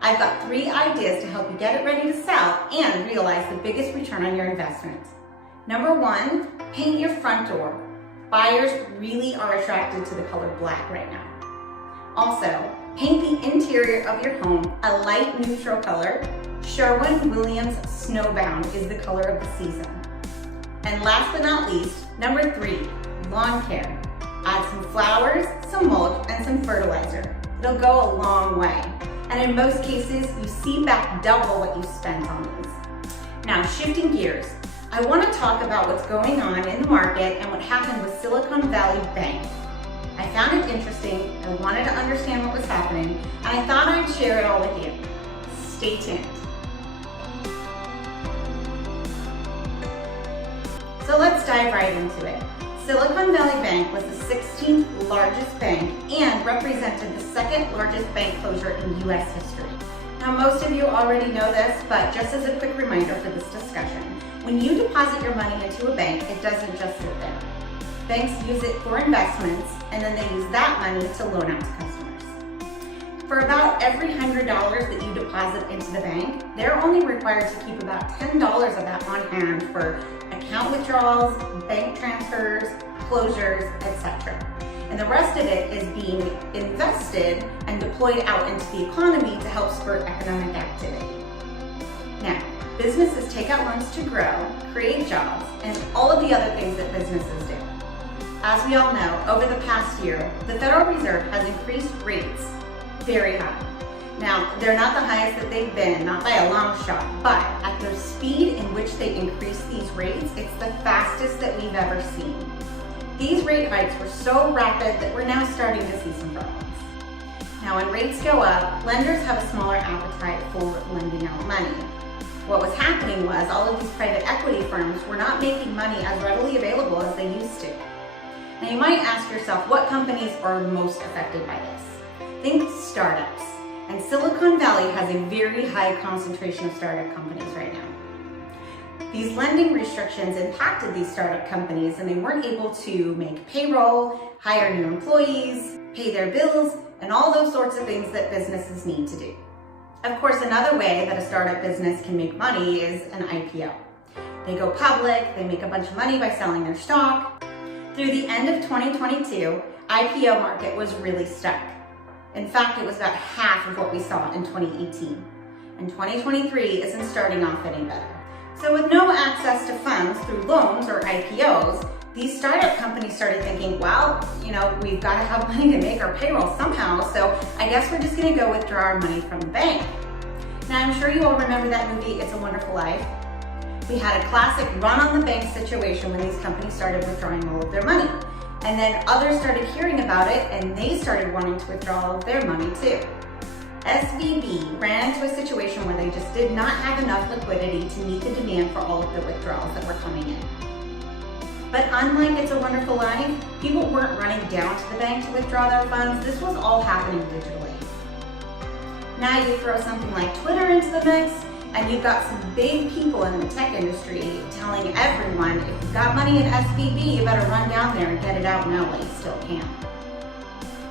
I've got 3 ideas to help you get it ready to sell and realize the biggest return on your investment. Number 1, paint your front door. Buyers really are attracted to the color black right now. Also, paint the interior of your home a light neutral color. Sherwin-Williams Snowbound is the color of the season. And last but not least, number 3, lawn care. Add some flowers, some mulch, and some fertilizer. It'll go a long way. And in most cases, you see back double what you spent on these. Now, shifting gears, I want to talk about what's going on in the market and what happened with Silicon Valley Bank. I found it interesting, I wanted to understand what was happening, and I thought I'd share it all with you. Stay tuned. So let's dive right into it. Silicon Valley Bank was the 16th largest bank and represented the 2nd largest bank closure in U.S. history. Now most of you already know this, but just as a quick reminder for this discussion, when you deposit your money into a bank, it doesn't just sit there. Banks use it for investments, and then they use that money to loan out to customers. For about every $100 that you deposit into the bank, they're only required to keep about $10 of that on hand for account withdrawals, bank transfers, closures, etc. And the rest of it is being invested and deployed out into the economy to help spur economic activity. Now, businesses take out loans to grow, create jobs, and all of the other things that businesses do. As we all know, over the past year, the Federal Reserve has increased rates very high. Now, they're not the highest that they've been, not by a long shot, but at the speed in which they increase these rates, it's the fastest that we've ever seen. These rate hikes were so rapid that we're now starting to see some problems. Now, when rates go up, lenders have a smaller appetite for lending out money. What was happening was all of these private equity firms were not making money as readily available as they used to. Now, you might ask yourself, what companies are most affected by this? Think startups. And Silicon Valley has a very high concentration of startup companies right now. These lending restrictions impacted these startup companies, and they weren't able to make payroll, hire new employees, pay their bills, and all those sorts of things that businesses need to do. Of course, another way that a startup business can make money is an IPO. They go public, they make a bunch of money by selling their stock. Through the end of 2022, IPO market was really stuck. In fact, it was about half of what we saw in 2018. And 2023 isn't starting off any better. So with no access to funds through loans or IPOs, these startup companies started thinking, well, we've got to have money to make our payroll somehow, so I guess we're just going to go withdraw our money from the bank. Now, I'm sure you all remember that movie, It's a Wonderful Life. We had a classic run-on-the-bank situation when these companies started withdrawing all of their money. And then others started hearing about it, and they started wanting to withdraw all of their money too. SVB ran into a situation where they just did not have enough liquidity to meet the demand for all of the withdrawals that were coming in. But unlike It's a Wonderful Life, people weren't running down to the bank to withdraw their funds. This was all happening digitally. Now you throw something like Twitter into the mix, and you've got some big people in the tech industry telling everyone, if you've got money in SVB, you better run down there and get it out now while you still can.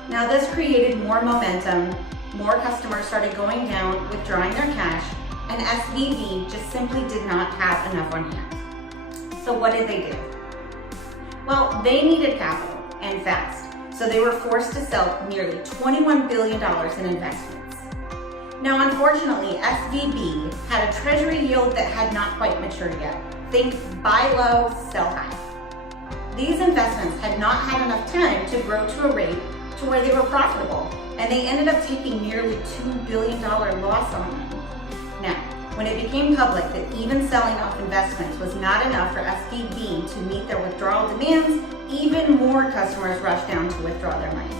Now this created more momentum, more customers started going down, withdrawing their cash, and SVB just simply did not have enough on hand. So what did they do? Well, they needed capital, and fast, so they were forced to sell nearly $21 billion in investments. Now, unfortunately, SVB had a treasury yield that had not quite matured yet. Think buy low, sell high. These investments had not had enough time to grow to a rate to where they were profitable, and they ended up taking nearly $2 billion loss on them. Now, when it became public that even selling off investments was not enough for SVB to meet their withdrawal demands, even more customers rushed down to withdraw their money.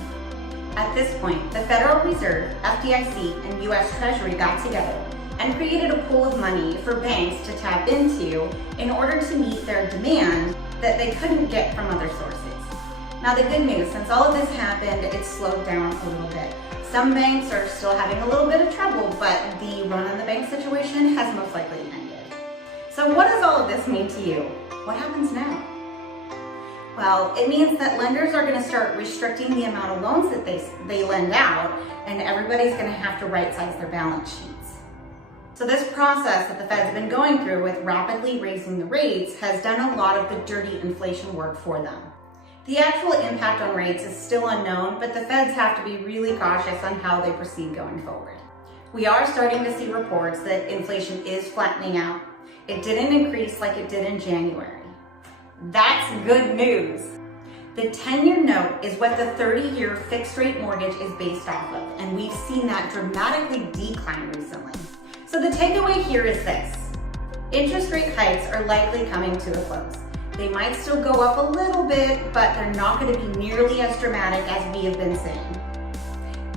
At this point, the Federal Reserve, FDIC, and U.S. Treasury got together and created a pool of money for banks to tap into in order to meet their demand that they couldn't get from other sources. Now the good news, since all of this happened, it's slowed down a little bit. Some banks are still having a little bit of trouble, but the run-on-the-bank situation has most likely ended. So what does all of this mean to you? What happens now? Well, it means that lenders are going to start restricting the amount of loans that they lend out, and everybody's going to have to right-size their balance sheets. So this process that the Fed's have been going through with rapidly raising the rates has done a lot of the dirty inflation work for them. The actual impact on rates is still unknown, but the Feds have to be really cautious on how they proceed going forward. We are starting to see reports that inflation is flattening out. It didn't increase like it did in January. That's good news. The 10-year note is what the 30-year fixed rate mortgage is based off of, and we've seen that dramatically decline recently. So the takeaway here is this: interest rate hikes are likely coming to a close. They might still go up a little bit, but they're not going to be nearly as dramatic as we have been saying.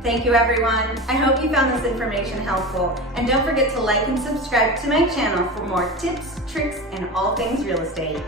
Thank you, everyone. I hope you found this information helpful, and don't forget to like and subscribe to my channel for more tips, tricks, and all things real estate.